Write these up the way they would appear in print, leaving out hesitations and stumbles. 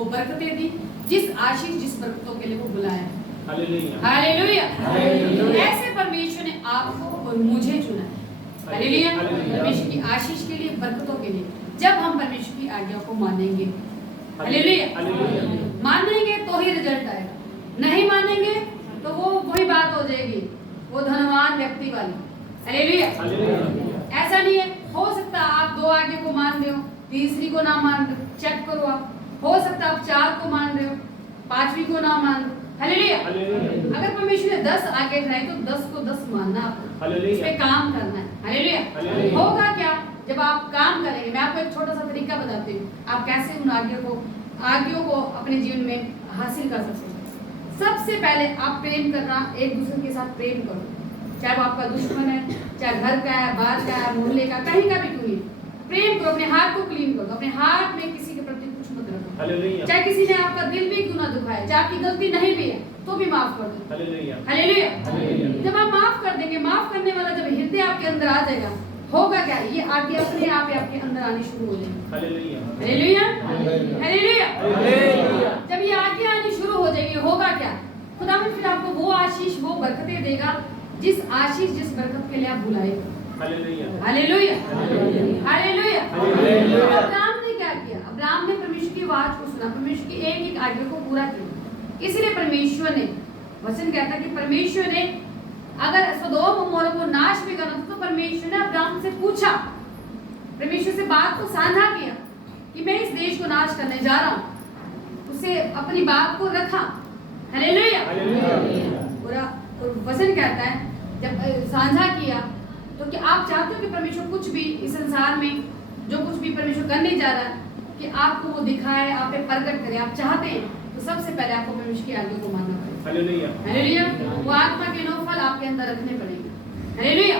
वो बरकतें दी, जिस आशीष जिस बरकतों के लिए वो बुलाया। हालेलुया। हालेलुया। ऐसे परमेश्वर ने आपको और मुझे चुना है। हालेलुया। परमेश्वर की आशीष के लिए, बरकतों के लिए, जब हम परमेश्वर की आज्ञा को मानेंगे। हालेलुया। मानेंगे तो ही रिजल्ट आएगा, नहीं मानेंगे तो वो वही बात हो जाएगी, वो धनवान व्यक्ति वाली। हालेलुया। ऐसा नहीं है, हो सकता आप 2 आज्ञा को मान रहे हो, तीसरी को ना मान रहे हो, चेक करो आप। हो सकता आप 4 को मान रहे हो, 5वीं को ना मान रहे हो। हालेलुया। अगर परमेश्वर ने 10 आज्ञा बनाई तो 10 को 10 मानना, आपको इस पे काम करना है। हालेलुया। होगा क्या जब आप काम करेंगे? मैं आपको एक छोटा सा तरीका बताती हूँ, आप कैसे उन आज्ञों को अपने जीवन में हासिल कर सकते हैं। सबसे पहले आप प्रेम करना, एक दूसरे के साथ प्रेम करो, चाहे वो आपका दुश्मन है, चाहे घर का है, बाहर का है, मोहल्ले का, कहीं का भी क्यों नहीं, प्रेम करो। अपने हाथ को क्लीन करो, अपने हाथ में किसी के प्रति कुछ मत रखो। चाहे किसी ने आपका दिल भी क्यों ना दुखाए, चाहे आपकी गलती नहीं भी है तो भी माफ कर दो। हालेलुया। जब आप माफ कर देंगे, माफ करने वाला जब हृदय आपके अंदर आ जाएगा, होगा क्या, ये आज्ञा अपने आप ही आपके अंदर आनी शुरू हो जाएगी। हालेलुया। हालेलुया। जब ये आज्ञा आनी शुरू हो जाएगी, होगा क्या, खुदावंद फिर आपको वो आशीष, वो बरकतें देगा, जिस आशीष जिस बरकत के लिए आप बुलाएगा। हालेलुया। हालेलुया। अब्राहम ने क्या किया? अब्राहम ने परमेश्वर की आवाज को सुना, परमेश्वर की एक एक आज्ञा को पूरा किया। इसलिए परमेश्वर ने, वचन कहता है कि परमेश्वर ने अगर सदोम और गोमोरा को नाश भी करना तो परमेश्वर ने अब्राहम से पूछा, परमेश्वर से बात को साझा किया कि मैं इस देश को नाश करने जा रहा हूँ, उसे अपनी बात को रखा। हालेलुया। और वचन कहता है जब साझा किया तो कि आप चाहते हो कि परमेश्वर कुछ भी इस संसार में जो कुछ भी परमेश्वर करने जा रहा है कि आपको वो दिखाए, आप पे प्रकट करे, आप चाहते हैं तो सबसे पहले आपको परमेश्वर की आज्ञा को मानना पड़ेगा। हालेलुया। वो आत्मा के 9 फल आपके अंदर रखने पड़ेंगे। हालेलुया।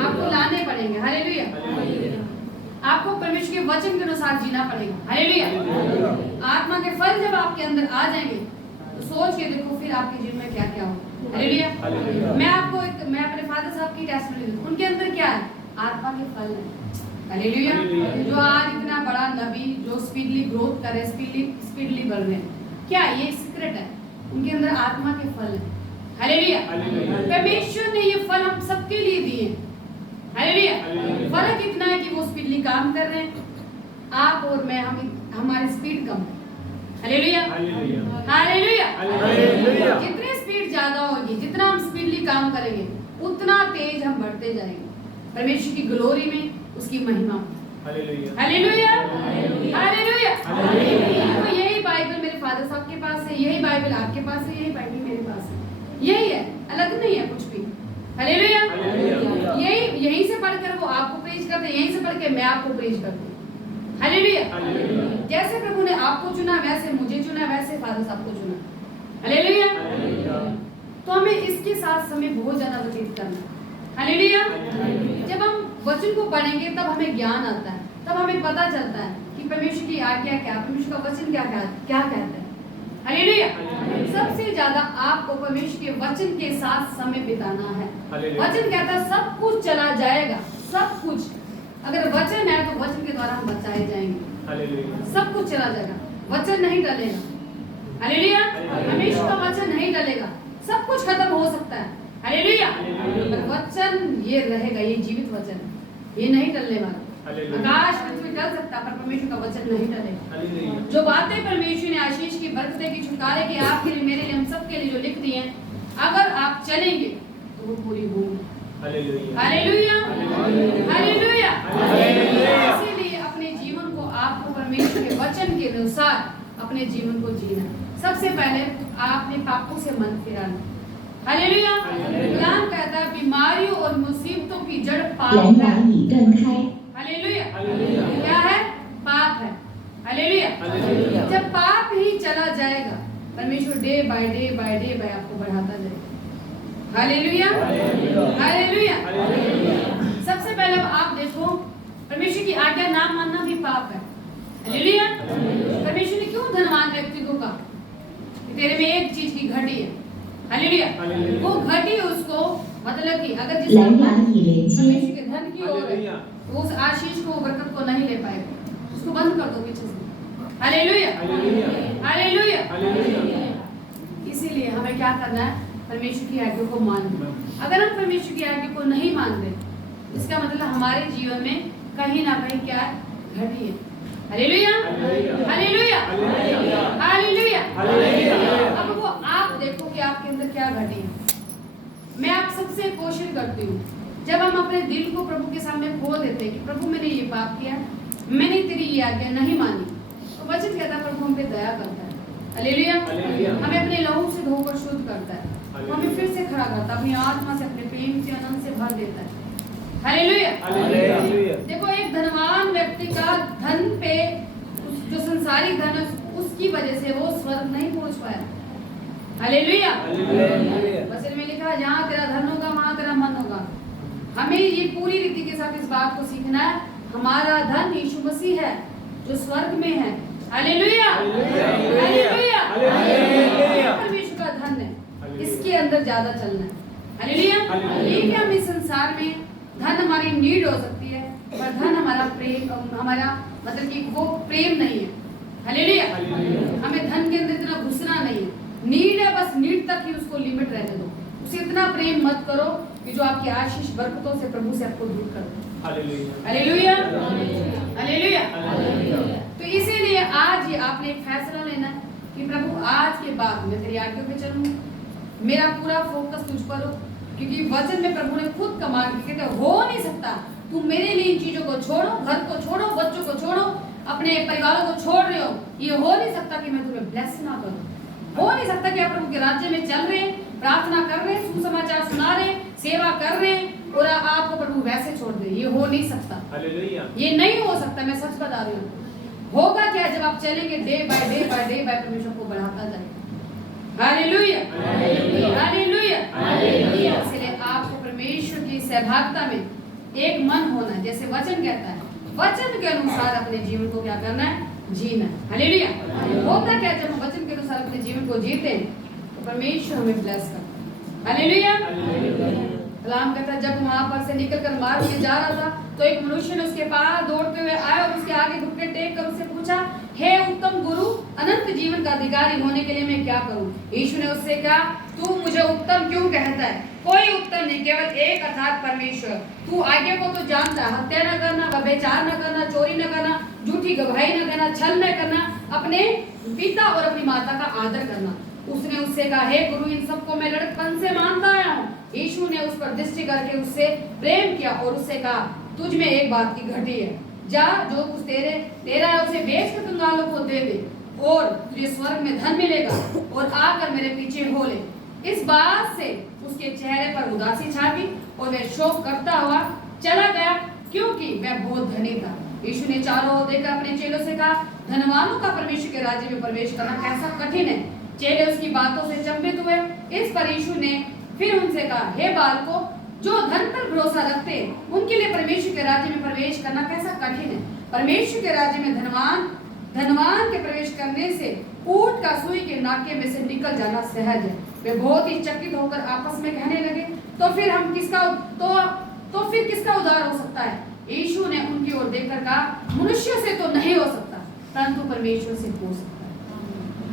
आपको लाने पड़ेंगे। हालेलुया। आपको परमेश्वर के वचन के अनुसार जीना पड़ेगा। हालेलुया। आत्मा के फल जब आपके अंदर आ जाएंगे तो सोच के देखो फिर आपके जीवन में क्या क्या हो। हालेलुया। मैं अपने फादर साहब की टेस्टमनी दूं, उनके अंदर क्या है? आत्मा के फल है। हालेलुया। जो आज इतना बड़ा नबी जो स्पीडली ग्रोथ कर रहे, स्पीडली बढ़ रहे हैं, क्या ये सीक्रेट है? उनके अंदर आत्मा के फल है। हालेलुया। परमेश्वर ने ये फल हम सबके लिए दिए। हालेलुया। फर्क इतना है कि वो स्पीडली काम कर रहे हैं, आप और मैं, हमारी स्पीड कम है। हालेलुया। हालेलुया। जितनी स्पीड ज्यादा होगी, जितना हम स्पीडली काम करेंगे, उतना तेज हम बढ़ते जाएंगे परमेश्वर की ग्लोरी में, उसकी महिमा। हालेलुया। हालेलुया। तो यही बाइबल मेरे फादर साहब के पास है, यही बाइबल आपके पास है, यही बाइबल मेरे पास है, यही है, अलग नहीं है कुछ भी। हालेलुया। यहीं से पढ़कर वो आपको प्रीच करते, यहीं से पढ़ के मैं आपको प्रीच करती हूँ। हालेलुया। जैसे प्रभु ने आपको चुना, वैसे मुझे चुना, वैसे फादर साहब को चुना। हालेलुया। तो हमें इसके साथ समय बहुत ज्यादा व्यतीत करना है। हालेलुया। जब हम वचन को पढ़ेंगे तब हमें ज्ञान आता है, तब हमें पता चलता है कि परमेश्वर की आज्ञा क्या, परमेश्वर का वचन क्या कहता है। हालेलुया। सबसे ज्यादा आपको परमेश्वर के वचन के साथ समय बिताना है। वचन कहता है सब कुछ चला जाएगा, सब कुछ, अगर वचन है तो वचन के द्वारा हम बचाए जाएंगे। सब कुछ चला जाएगा, वचन नहीं टलेगा। हालेलुया। परमेश्वर का वचन नहीं टलेगा, सब कुछ खत्म हो सकता है। हालेलुया। पर वचन ये रहेगा, ये जीवित वचन, ये नहीं टलने वाला। आकाश पृथ्वी टल सकता पर परमेश्वर का वचन नहीं टलेगा। जो बातें परमेश्वर ने आशीष की, बरकतें की, छुटकारे की आपके लिए, मेरे लिए, हम सब के लिए जो लिख दी हैं, अगर आप चलेंगे तो वो पूरी होंगी। हालेलुया। हालेलुया। इसीलिए अपने जीवन को आपको परमेश्वर के वचन के अनुसार अपने जीवन को जीना। सबसे पहले आपने पापों से मन फिराना। हालेलुया। कुरान कहता है बीमारियों और मुसीबतों की जड़ पाप है। हालेलुया। क्या है? पाप है। हालेलुया। जब पाप ही चला जाएगा, परमेश्वर डे बाय डे आपको बढ़ाता जाएगा। हालेलुया। हालेलुया। सबसे पहले आप देखो, परमेश्वर की आज्ञा ना मानना भी पाप है। हालेलुया। परमेश्वर ने क्यों धनवान व्यक्ति को कहा कि तेरे में एक चीज की घटी है। हालेलुया। वो घटी उसको, मतलब कि अगर जिसका परमेश्वर के धन की ओर है तो उस आशीष को, बरकत को नहीं ले पाएगा। उसको बंद कर दो पीछे से। Hallelujah, hallelujah. इसीलिए हमें क्या करना है? परमेश्वर की आज्ञा को मानना। अगर हम परमेश्वर की आज्ञा को नहीं मानते, इसका मतलब हमारे जीवन में कहीं ना कहीं क्या घटी है। Hallelujah, hallelujah, hallelujah. अब वो आप देखो कि आपके अंदर क्या घटी है। मैं आप सबसे कोशिश करती हूँ, जब हम अपने दिल को प्रभु के सामने खोल देते हैं कि प्रभु मैंने ये पाप किया, मैंने तेरी ये आज्ञा नहीं मानी, तो वचन कहता है प्रभु हम पे दया करता है। हालेलुया, हमें अपने लहू से धोकर शुद्ध करता है, हमें फिर से खड़ा करता है, अपनी आत्मा से, अपने प्रेम से, आनंद से भर देता है। हालेलुया। देखो, एक धनवान व्यक्ति का धन पे, जो संसारिक धन है, उसकी वजह से वो स्वर्ग नहीं पहुंच पाया। हालेलुया। वचन में लिखा, जहाँ तेरा धन होगा वहाँ तेरा मन होगा। हमें ये पूरी रीति के साथ इस बात को सीखना है, हमारा धन यीशु मसीह है जो स्वर्ग में है। Hallelujah, hallelujah. परमेश्वर का धन है, इसके अंदर ज्यादा चलना है। हालेलुया। ठीक है, हम इस संसार में धन हमारी नीड हो सकती है, पर धन हमारा प्रेम, हमारा मतलब कि वो प्रेम नहीं है। हालेलुया। हमें धन के अंदर इतना घुसना नहीं है। नीड है, बस नीड तक ही उसको लिमिट रहने दो, उसे इतना प्रेम मत करो कि जो आपकी आशीष बरकतों से प्रभु से आपको दूर कर दे। Hallelujah, hallelujah. तो इसीलिए आज ये आपने एक फैसला लेना है कि प्रभु आज के बाद मैं तेरी आज्ञा पे चलूं, मेरा पूरा फोकस तुझ पर हो, क्योंकि वचन में प्रभु ने खुद कमाल कहते हो नहीं सकता तुम मेरे लिए इन चीजों को छोड़ो, घर को छोड़ो, बच्चों को छोड़ो, अपने परिवारों को छोड़ रहे हो, ये हो नहीं सकता कि मैं तुम्हें ब्लेस ना करूं। हो नहीं सकता कि आप प्रभु के राज्य में चल रहे, प्रार्थना कर रहे, सुसमाचार सुना रहे, सेवा कर रहे और आपको प्रभु वैसे छोड़ दे। ये हो नहीं सकता। ये नहीं हो सकता। मैं सच बता रही हूँ। होगा क्या जब आप चलेंगे day by day by day by परमेश्वर को बढ़ाता जाएगा। Hallelujah, hallelujah, hallelujah. इसलिए आपको परमेश्वर की सहभागिता में एक मन होना है, जैसे वचन कहता है, वचन के अनुसार अपने जीवन को क्या करना है? जीना। हालेलुया। होता क्या जब हम वचन के अनुसार अपने जीवन को जीते हैं तो परमेश्वर हमें ब्लेस करता है। हालेलुया। कलाम कहता है, जब वहां पर से निकलकर मार्ग में जा रहा था तो एक मनुष्य ने उसके पास दौड़ते हुए आया और उसके आगे घुटने टेक कर उससे पूछा, हे उत्तम गुरु, अनंत जीवन का अधिकारी होने के लिए मैं क्या करूं? यीशु ने उससे कहा, तू मुझे उत्तम क्यों कहता है? कोई उत्तम नहीं, केवल एक अर्थात परमेश्वर। तू आज्ञा को तो जानता है, हत्या न करना, व्यभिचार न करना, चोरी न करना, झूठी गवाही न देना, छल न करना, अपने पिता और अपनी माता का आदर करना। उसने उससे कहा, हे गुरु, इन सबको मैं लड़कपन से मानता आया हूँ। यीशु ने उस पर दृष्टि करके उससे प्रेम किया और उससे कहा, तुझ में एक बात की घटी है, जा जो कुछ तेरा है उसे बेच कर कंगालों को दे दे और तुझे स्वर्ग में धन मिलेगा और आकर मेरे पीछे हो ले। इस बात से उसके चेहरे पर उदासी छा गई और वह शोक करता हुआ चला गया, क्योंकि वह बहुत धनी था। यीशु ने चारों ओर देखकर अपने चेलों से कहा, धनवानों का परमेश्वर के राज्य में प्रवेश करना कैसा कठिन है। चेले उसकी बातों से चंभित हुए। इस पर यीशु ने फिर उनसे कहा, हे बालकों, जो धन पर भरोसा रखते हैं उनके लिए परमेश्वर के राज्य में प्रवेश करना कैसा कठिन है। परमेश्वर के राज्य में धनवान के प्रवेश करने से ऊंट का सुई के नाके में से निकल जाना सहज है। वे बहुत ही चकित होकर आपस में कहने लगे, तो फिर किसका उद्धार हो सकता है? यीशु ने उनकी ओर देखकर कहा, मनुष्य से तो नहीं हो सकता, परंतु परमेश्वर से हो सकता है।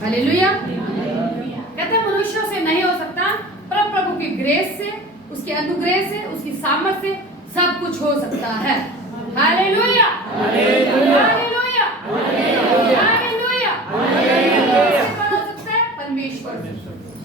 हालेलुया। कहते हैं मनुष्यों से नहीं हो सकता, पर प्रभु की ग्रेस से, उसके अनुग्रह से, उसकी सामर्थ से सब कुछ हो सकता है। Hallelujah, hallelujah, hallelujah, hallelujah. हो सकता है परमेश्वर।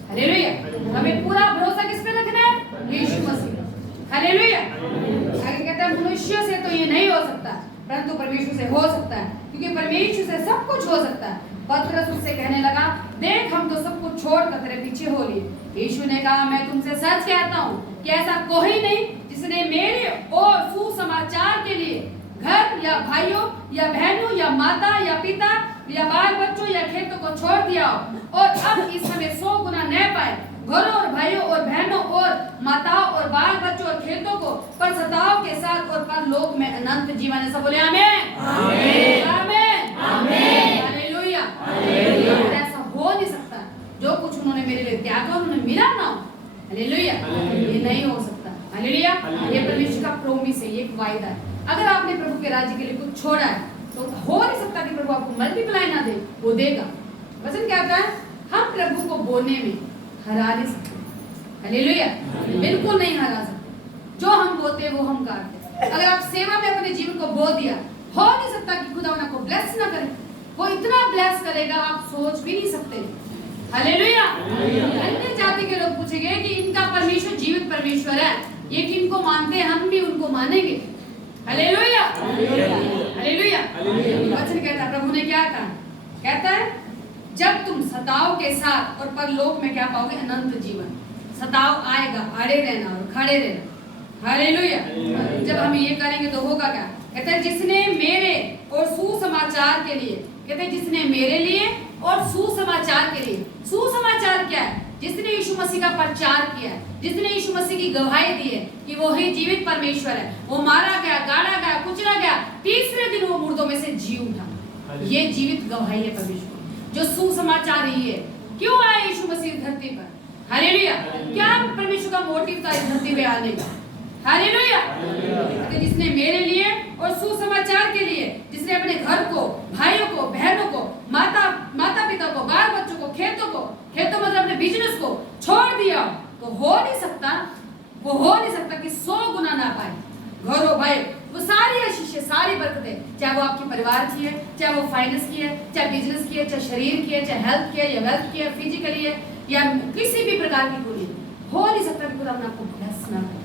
हालेलुया। हमें पूरा भरोसा किस पे रखना है? यीशु मसीह। हालेलुया। आगे कहता है मनुष्य से तो ये नहीं हो सकता, परंतु परमेश्वर से हो सकता है, क्योंकि परमेश्वर से सब कुछ हो सकता है। पतरस उससे कहने लगा, देख हम तो सब कुछ छोड़कर तेरे पीछे हो लिए। यीशु ने कहा, मैं तुमसे सच कहता हूँ कि ऐसा कोई नहीं जिसने मेरे और सुसमाचार के लिए घर या भाइयों या बहनों या माता या पिता या बाल बच्चों या खेतों को छोड़ दिया और अब इस समय 100 गुना न पाए, घरों और भाइयों और बहनों और माताओं और बाल बच्चों और खेतों को पर सताव के साथ और परलोक में अनंत जीवन है। सब बोले आमीन, आमीन, आमीन, आमीन। हालेलुया। ऐसा हो नहीं सकता, जो कुछ उन्होंने मेरे लिए त्यागा उन्होंने मिला ना। हालेलुया। ये नहीं हो सकता। हालेलुया। ये परमेश्वर का प्रॉमिस है, ये एक वायदा है। अगर आपने प्रभु के राज्य के लिए कुछ छोड़ा है तो हो नहीं सकता कि प्रभु आपको मल्टीप्लाई ना दे, वो देगा। वचन क्या कहता है? हम प्रभु को बोलने में हरा नहीं सकते। हालेलुया, बिल्कुल नहीं हरा सकते। जो हम बोलते हैं वो हम करते। अगर आप सेवा में अपने जीवन को बो दिया, हो नहीं सकता कि खुदा आपको ब्लेस ना करे। वो इतना ब्लेस करेगा आप सोच भी नहीं सकते। हालेलुया। अन्य जाति के लोग पूछेंगे कि इनका परमेश्वर जीवित परमेश्वर है, ये किनको मानते हैं? हम भी उनको मानेंगे। Hallelujah, hallelujah. वचन कहता है, प्रभु ने क्या कहा? कहता है जब तुम सताव के साथ और परलोक में क्या पाओगे? अनंत जीवन। सताव आएगा, अड़े रहना और खड़े रहना। हालेलुया। जब हम ये करेंगे तो होगा क्या? कहते हैं जिसने मेरे और सुसमाचार के लिए, कहते हैं जिसने मेरे लिए और सुसमाचार के लिए। सुसमाचार क्या है? जिसने यीशु मसीह का प्रचार किया है, जिसने यीशु मसीह की गवाही दी है कि वो ही जीवित परमेश्वर है, वो मारा गया, गाड़ा गया, कुचला गया, तीसरे दिन वो मुर्दों में से जी उठा। ये जीवित गवाही है परमेश्वर, जो सुसमाचार ही है। क्यों आए यीशु मसीह धरती पर? हालेलुया। क्या परमेश्वर का मोटिव था इस धरती पे आने का? हालेलुया। जिसने मेरे लिए और सुसमाचार के लिए, जिसने अपने घर को, भाइयों को, बहनों को, माता पिता को, बाल बच्चों को, खेतों मतलब अपने बिजनेस को छोड़ दिया, तो हो नहीं सकता कि 100 गुना ना पाए। घरों भाई वो सारी आशीषें, सारी बरकतें, चाहे वो आपके परिवार की है, चाहे वो फाइनेंस की है, चाहे बिजनेस की है, चाहे शरीर की है, चाहे हेल्थ की है या वेल्थ की है, फिजिकली है या किसी भी प्रकार की कोई, हो नहीं सकता कि खुदा आपको ब्लेस ना करे।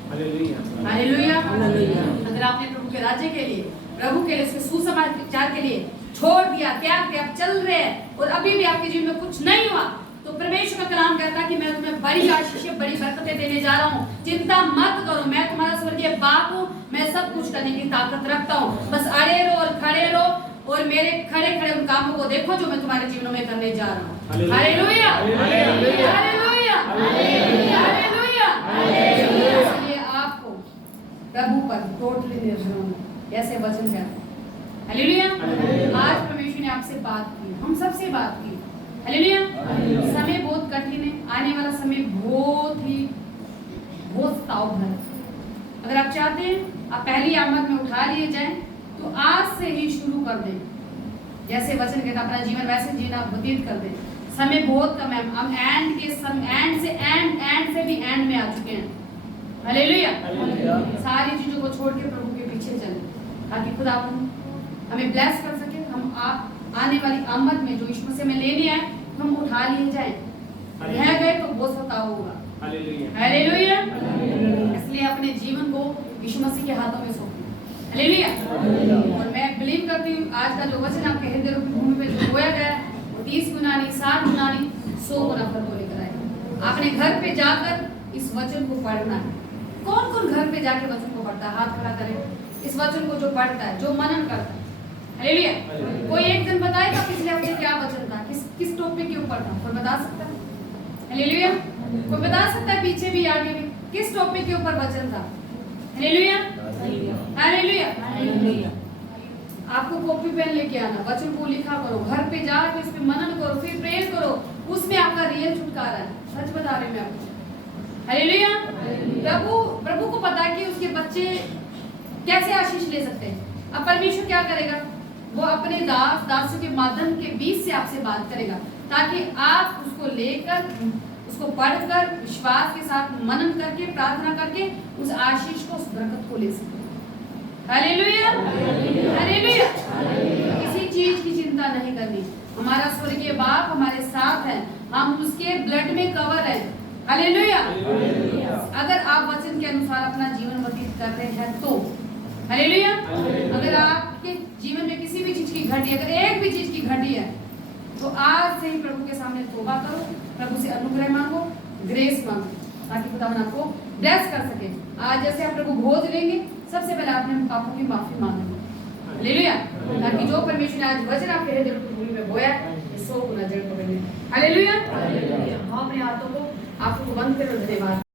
Hallelujah, hallelujah. अगर आपने प्रभु के राज्य के लिए, प्रभु के लिए, उसके सुसमाचार के लिए छोड़ दिया, त्याग दिया, आप चल रहे हैं और अभी भी आपके जीवन में कुछ नहीं हुआ, तो परमेश्वर का कलाम कहता है कि मैं तुम्हें बड़ी आशीषें, बड़ी बरकतें देने जा रहा हूँ। चिंता मत करो, मैं तुम्हारा स्वर्गीय बाप हूँ, मैं सब कुछ करने की ताकत रखता हूँ। बस अड़े रहो और खड़े रहो और मेरे खड़े खड़े उन कामों को देखो जो मैं तुम्हारे जीवन में करने जा रहा हूँ। Hallelujah, hallelujah, hallelujah, hallelujah. इसलिए आपको प्रभु पर टोटली निर्भर होना, ऐसे वचन कहते हैं। हालेलुया। आज परमेश्वर ने आपसे बात की, हम सबसे बात की। हालेलुया। समय बहुत कठिन है, आने वाला समय बहुत ताव भरा। अगर आप चाहते हैं आप पहली आमद में उठा लिए जाएं, तो आज से ही शुरू कर दें। जैसे वचन कहता अपना जीवन वैसे जीना व्यतीत कर दें। समय बहुत कम है, हम एंड से भी एंड में आ चुके हैं। हालेलुया। सारी चीजों को छोड़ के प्रभु के पीछे चलें, ताकि खुदा हमें ब्लेस कर सके। हम आप आने वाली आमद में जो यीशु मसीह में लेने आए, हम उठा लिए जाएं। रह गए तो बहुत सताव होगा। हालेलुया। इसलिए अपने जीवन को यीशु मसीह के हाथों में सौंपें। हालेलुया। और मैं बिलीव करती हूँ आज का जो वचन आपके हृदय रूपी भूमि पे जो बोया गया है, वो 30 गुना नहीं, 60 गुना नहीं, 100 गुना फल को लेकर आएगा। आपने घर पे जाकर इस वचन को पढ़ना है। कौन कौन घर पे जाके वचन को पढ़ता है? हाथ खड़ा करें। इस वचन को जो पढ़ता है, जो मनन करता है। हालेलुया। कोई एक दिन बताएगा पिछले हफ्ते क्या वचन था, किस टॉपिक के ऊपर था? कोई बता सकता है? हालेलुया। कोई बता सकता है पीछे भी आगे भी किस टॉपिक के ऊपर वचन था? Hallelujah, hallelujah. आपको कॉपी पेन लेके आना, वचन को लिखा करो, घर पे जाकर इस पे मनन करो, फिर प्रेयर करो, उसमें आपका रियल छुटकारा है। सच बता रही हूं मैं आपको। हालेलुया। प्रभु को पता है कि उसके बच्चे कैसे आशीष ले सकते हैं। अब परमेश्वर क्या करेगा? वो अपने दासों के माध्यम के बीच से आपसे बात करेगा, ताकि आप उसको लेकर, उसको पढ़कर, विश्वास के साथ मनन करके, प्रार्थना करके उस आशीष को, उस बरकत को ले सकें। Hallelujah, hallelujah. किसी चीज की चिंता नहीं करनी। हमारा स्वर्गीय बाप हमारे साथ है, हम उसके ब्लड में कवर है। हालेलुया। अगर आप वचन के अनुसार अपना जीवन व्यतीत कर रहे हैं तो हालेलुया। अगर आपके जीवन में किसी भी चीज की घटी, अगर एक भी चीज की घटी है, तो आज से ही प्रभु के सामने तौबा करो, प्रभु से अनुग्रह मांगो, ग्रेस मांगो, ताकि खुदा आपको ब्लेस कर सके। आज जैसे आप प्रभु भोज लेंगे, सबसे पहले आपने पापों की माफी मांगनी। हालेलुया। ताकि जो परमेश्वर ने आज वचन आपके हृदय में बोया, 100 गुना जड़ पकड़े। हालेलुया। हम अपने हाथों को आपको बंद करो। धन्यवाद।